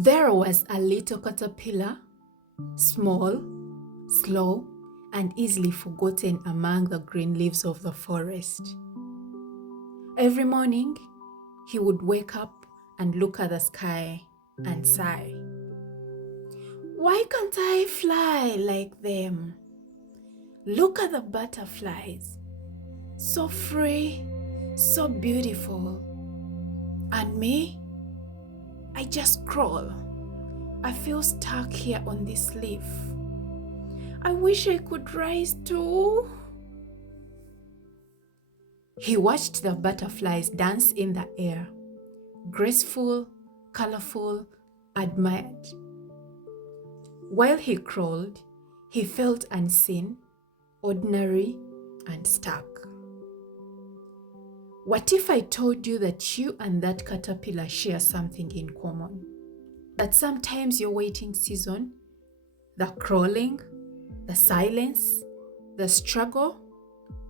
There was a little caterpillar, small, slow, and easily forgotten among the green leaves of the forest. Every morning, he would wake up and look at the sky and sigh. Why can't I fly like them? Look at the butterflies, so free, so beautiful. And me, I just crawl. I feel stuck here on this leaf. I wish I could rise too. He watched the butterflies dance in the air, graceful, colorful, admired. While he crawled, he felt unseen, ordinary, and stuck. What if I told you that you and that caterpillar share something in common? That sometimes your waiting season, the crawling, the silence, the struggle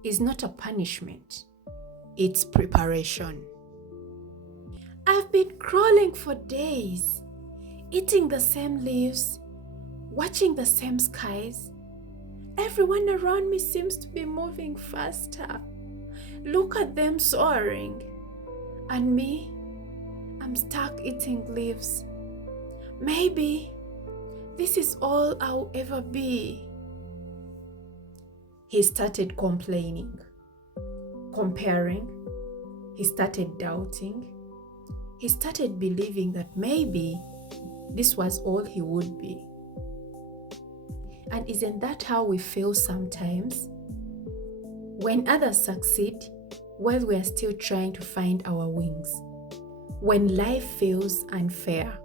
is not a punishment, it's preparation. I've been crawling for days, eating the same leaves, watching the same skies. Everyone around me seems to be moving faster. Look at them soaring. And me, I'm stuck eating leaves. Maybe this is all I'll ever be. He started complaining, comparing. He started doubting. He started believing that maybe this was all he would be. And isn't that how we feel sometimes? When others succeed, while we are still trying to find our wings. When life feels unfair.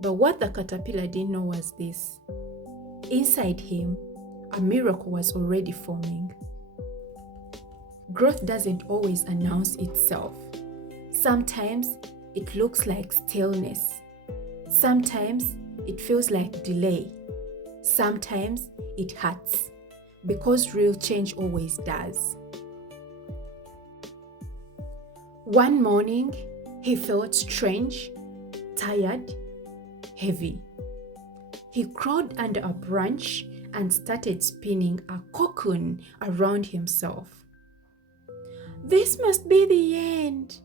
But what the caterpillar didn't know was this. Inside him, a miracle was already forming. Growth doesn't always announce itself. Sometimes it looks like stillness. Sometimes it feels like delay. Sometimes it hurts, because real change always does. One morning, he felt strange, tired, heavy. He crawled under a branch and started spinning a cocoon around himself. This must be the end.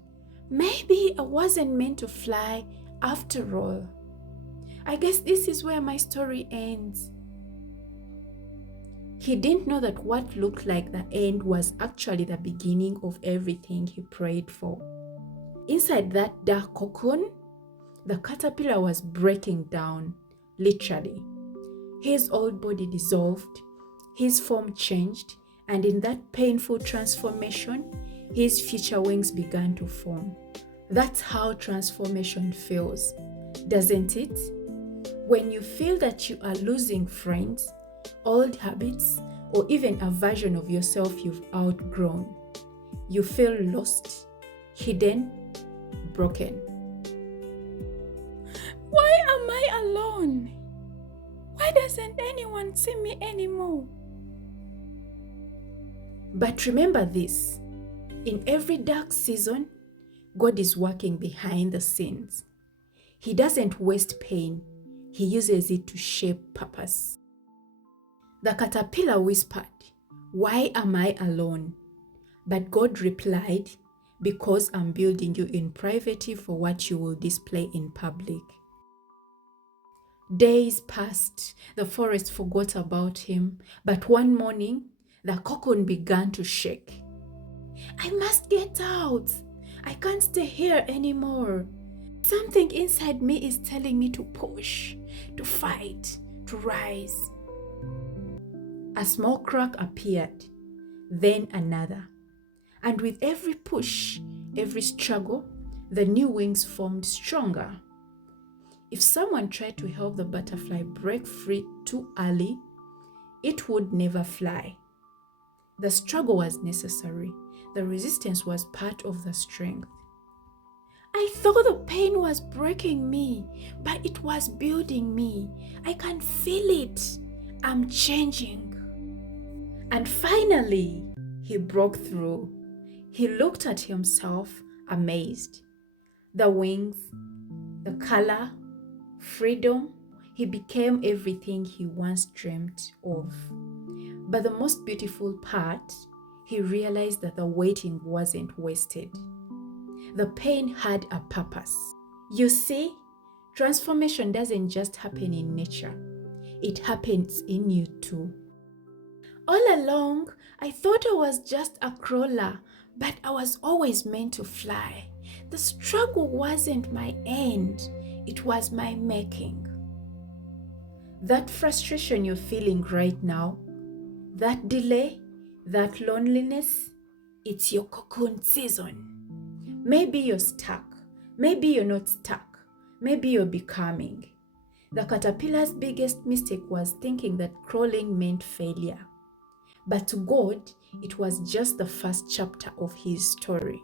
Maybe I wasn't meant to fly after all. I guess this is where my story ends. He didn't know that what looked like the end was actually the beginning of everything he prayed for. Inside that dark cocoon, the caterpillar was breaking down, literally. His old body dissolved, his form changed, and in that painful transformation, his future wings began to form. That's how transformation feels, doesn't it? When you feel that you are losing friends, old habits, or even a version of yourself you've outgrown. You feel lost, hidden, broken. Why am I alone? Why doesn't anyone see me anymore? But remember this, in every dark season, God is working behind the scenes. He doesn't waste pain, He uses it to shape purpose. The caterpillar whispered, "Why am I alone?" But God replied, "Because I'm building you in private for what you will display in public." Days passed, the forest forgot about him, but one morning, the cocoon began to shake. I must get out. I can't stay here anymore. Something inside me is telling me to push, to fight, to rise. A small crack appeared, then another. And with every push, every struggle, the new wings formed stronger. If someone tried to help the butterfly break free too early, it would never fly. The struggle was necessary. The resistance was part of the strength. I thought the pain was breaking me, but it was building me. I can feel it. I'm changing. And finally, he broke through. He looked at himself, amazed. The wings, the color, freedom. He became everything he once dreamed of. But the most beautiful part, he realized that the waiting wasn't wasted. The pain had a purpose. You see, transformation doesn't just happen in nature, it happens in you too. All along, I thought I was just a crawler, but I was always meant to fly. The struggle wasn't my end, it was my making. That frustration you're feeling right now, that delay, that loneliness, it's your cocoon season. Maybe you're stuck. Maybe you're not stuck. Maybe you're becoming. The caterpillar's biggest mistake was thinking that crawling meant failure. But to God, it was just the first chapter of his story.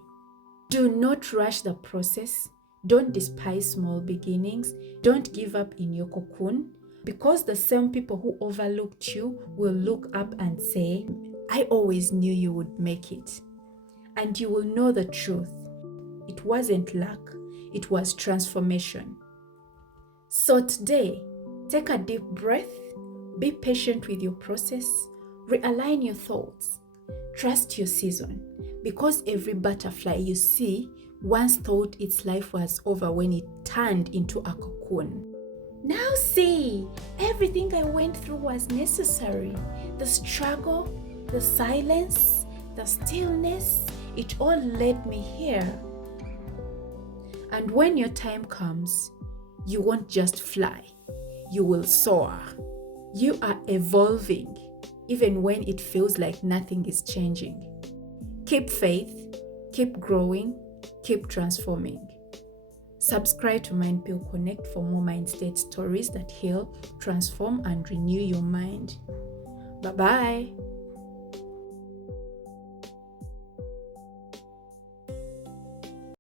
Do not rush the process. Don't despise small beginnings. Don't give up in your cocoon, because the same people who overlooked you will look up and say, I always knew you would make it. And you will know the truth. It wasn't luck, it was transformation. So today, take a deep breath, be patient with your process, realign your thoughts, trust your season, because every butterfly you see once thought its life was over when it turned into a cocoon. Now see, everything I went through was necessary. The struggle, the silence, the stillness, it all led me here. And when your time comes, you won't just fly, you will soar. You are evolving, even when it feels like nothing is changing. Keep faith, keep growing, keep transforming. Subscribe to Mind Pill Connect for more mind state stories that heal, transform, and renew your mind. Bye-bye.